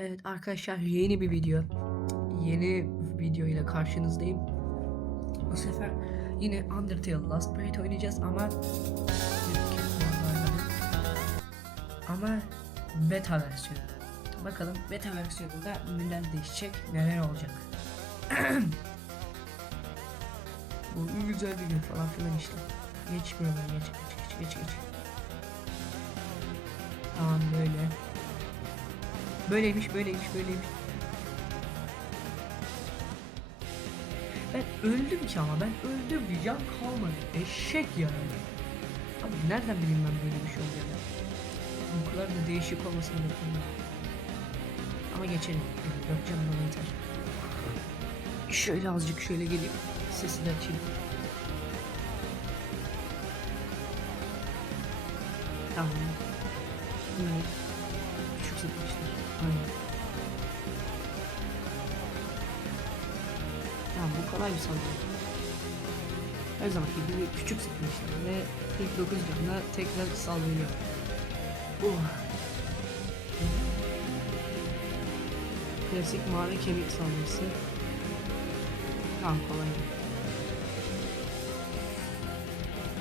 Evet arkadaşlar yeni bir video. Yeni video ile karşınızdayım. Bu sefer yine Undertale Last Blade oynayacağız ama ama beta versiyonu. Bakalım beta versiyonunda neler değişecek, neler olacak. Bu güzel bir gün falan filan işte. Geç buradan geç geç geç geç geç. Tamam böyle. Böyleymiş, böyleymiş, böyleymiş. Ben öldüm ki ama ben öldüm bir can kalmadı. Eşek yani. Abi nereden bileyim ben böyle bir şey olacağını. Bu kadar da değişik olmasını bekliyorum. Ama geçelim. Yok canım bana yeter. Şöyle azıcık şöyle geleyim. Sesi de açayım. Tamam. Küçük Tamam bu kolay bir saldırı. Her zamanki gibi küçük sıkmışlar ve 49 canla tekrar saldırıyor. Oh. Klasik mavi kemik saldırısı. Tamam kolay.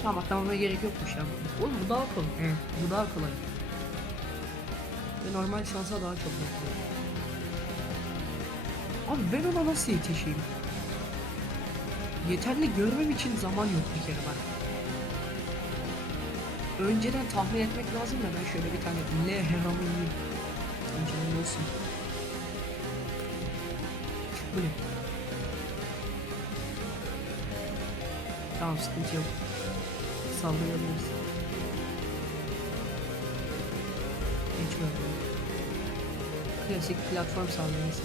Tamam atlamama gerek yokmuş ya. Oğlum bu daha kolay. Evet, bu daha kolay. Ve normal şansa daha çok bekliyorum. Abi ben ona nasıl yetişeyim? Yeterli görmem için zaman yok bir kere bak. Önceden tahmin etmek lazım da ben şöyle bir tane L heramı yiyeyim. Önceden olsun. Bu ne? Tamam sıkıntı yok. Saldırabiliriz. Geç böyle. Klasik platform saldırısı.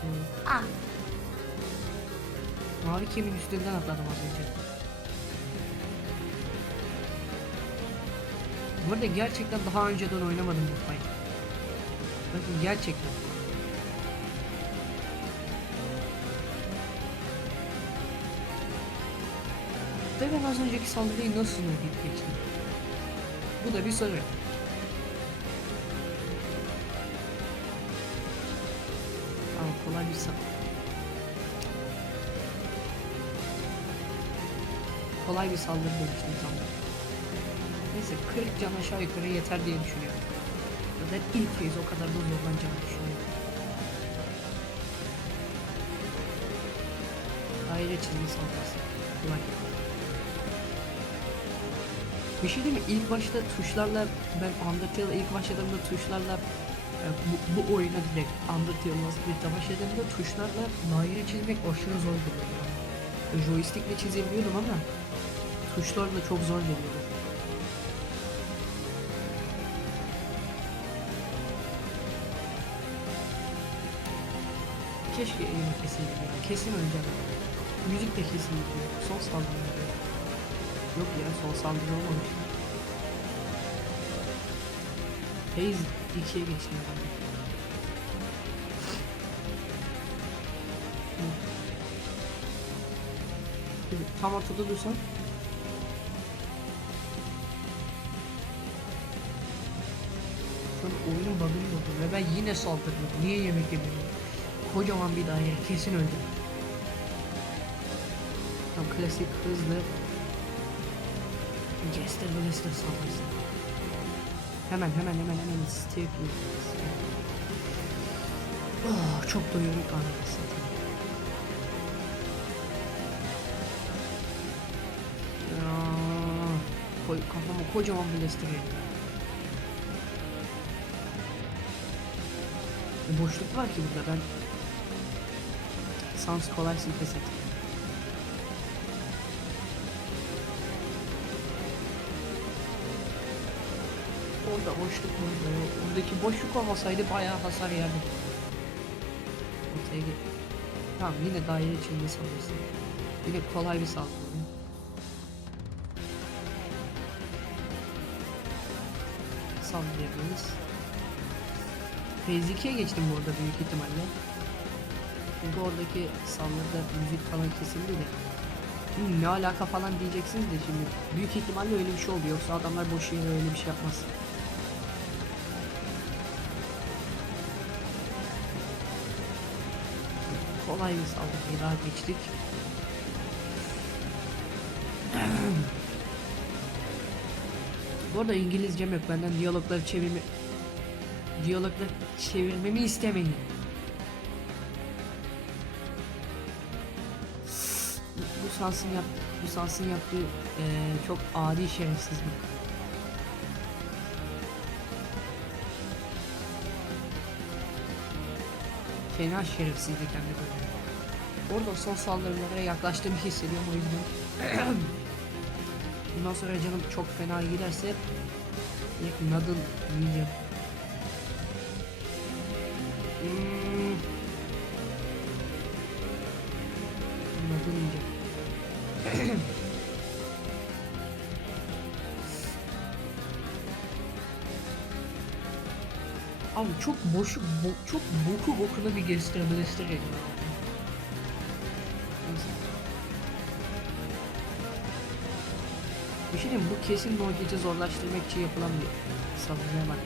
Hmm. Ah. Mavi kemin üstünden atladım az önce. Bu arada gerçekten daha önceden oynamadım bu fight. Bakın gerçekten. Ve ben az önceki saldırıyı nasıl geçtim? Bu da bir soru. Tamam kolay bir saldırı. Kolay bir saldırı demiştim tam. Neyse 40 can aşağı yukarı yeter diye düşünüyorum. Zaten ilk kez o kadar da zorlanacağını düşünüyorum. Daire çizgi saldırısı. Kolay. Bir şey değil mi? İlk başta tuşlarla ben Undertale'a ilk başladığımda tuşlarla e, bu, bu oyuna direkt Undertale Last Blade'de başladığımda tuşlarla daire çizmek aşırı zor geliyordu. Yani. Joystickle çizebiliyordum ama tuşlarla çok zor geliyordu. Keşke elimi keseydim ya. Kesin öleceğim. Müzik de kesin gidiyor. Son saldırı. Yok ya son saldırı olmamış. Phase 2'ye geçtim herhalde. Hı. Dur, Tam ortada dursan. An oyunun bug'ını buldum ve ben yine saldırdım. Niye yemek yemiyorum? Kocaman bir daire kesin öldüm. Tam klasik hızlı Jester ve Lester saldırısı. Hemen hemen hemen hemen step Oh, çok anlayacağız zaten. Aa, Koy, kafama kocaman. Bir boşluk var ki burada ben Sans kolay pes ettim. Orada boşluk vardı. Oradaki boşluk olmasaydı bayağı hasar yerdim. Ortaya. Tamam yine daire içinde saldırırsın. Yine kolay bir saldırı. Saldırabiliriz. Phase 2'ye geçtim bu arada büyük ihtimalle. Çünkü oradaki saldırıda müzik falan kesildi de. Hı, ne alaka falan diyeceksiniz de şimdi. Büyük ihtimalle öyle bir şey oldu. Yoksa adamlar boş yere öyle bir şey yapmaz. Kolay bir saldırıyı daha geçtik. Bu arada İngilizcem yok. Benden diyalogları çevirme diyalogları çevirmemi istemeyin. Bu, Sans'ın yap bu Sans'ın yaptığı eee, çok adi şerefsizlik. Fena şerefsizlik hem de böyle. Orada son saldırılara yaklaştığımı hissediyorum o yüzden. Bundan sonra canım çok fena giderse ilk nadıl yiyeceğim. Hmm. Nadıl yiyeceğim. Abi çok boşu, bo- çok boku bokuna bir Neyse. Bir şey diyeyim bu kesin mucizeci zorlaştırmak için yapılan bir saldırıya bak.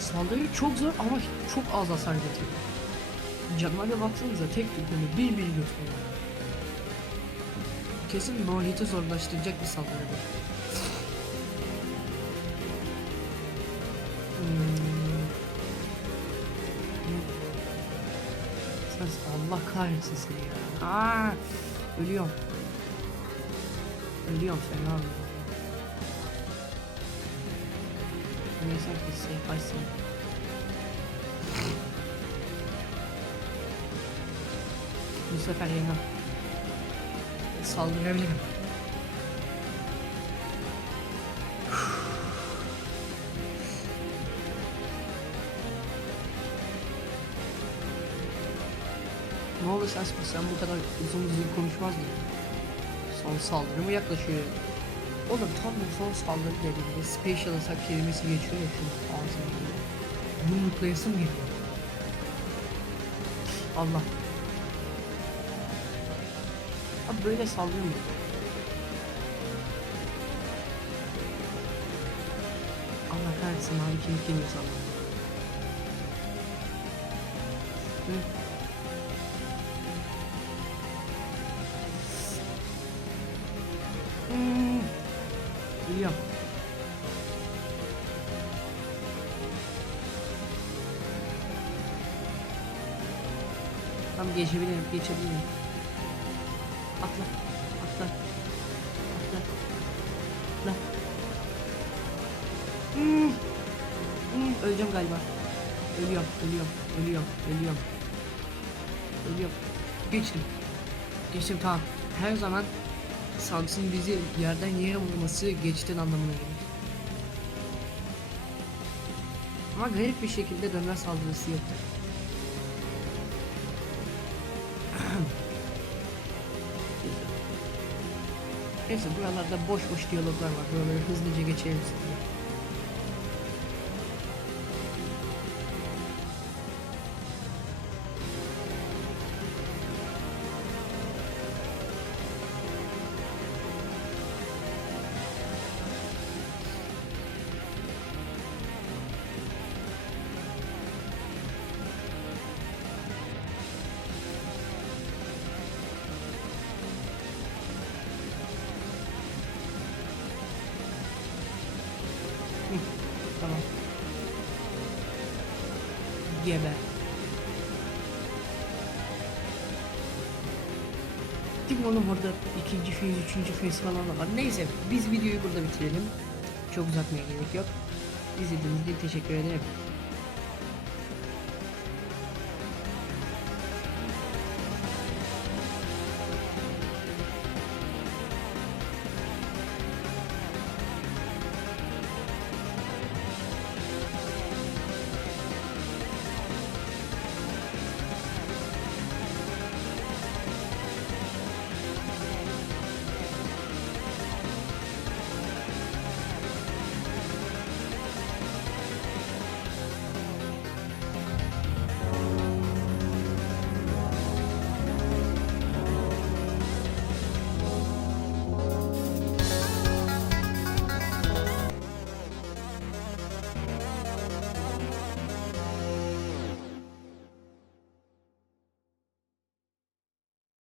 Saldırı çok zor ama çok az hasar getiriyor. Canlara baksanıza tek tükünü bir bir gösteriyor. Kesin mucizeci zorlaştıracak bir saldırı bu. Hmm. Allah kahretsin seni ya. Aa, ölüyorum. Ölüyorum fena ölüyorum. Neyse ki seyfaysın. Bu sefer yemem. Saldırabilirim. Ne oldu sen sen bu kadar uzun uzun konuşmaz mı? Son saldırı mı yaklaşıyor? Oğlum tam bu son saldırı dediğimde special attack kelimesi geçiyor ya şu ağzımda. Yumruklayasım geliyor. Allah. Abi böyle saldırı mı? Allah kahretsin abi kim kim. Hı. Tam geçebilirim, geçebilirim. Atla, atla, atla, atla. Hmm. Hmm, öleceğim galiba. Ölüyorum, ölüyorum, ölüyorum, ölüyorum. Ölüyorum. Geçtim. Geçtim tamam. Her zaman Samsun bizi yerden yere vurması geçtin anlamına gelir. Ama garip bir şekilde dönme saldırısı yaptı. Neyse buralarda boş boş diyaloglar var. Böyle hızlıca geçelim. size. Oğlum orada ikinci feyz, üçüncü feyz falan da var. Neyse biz videoyu burada bitirelim. Çok uzatmaya gerek yok. İzlediğiniz için teşekkür ederim.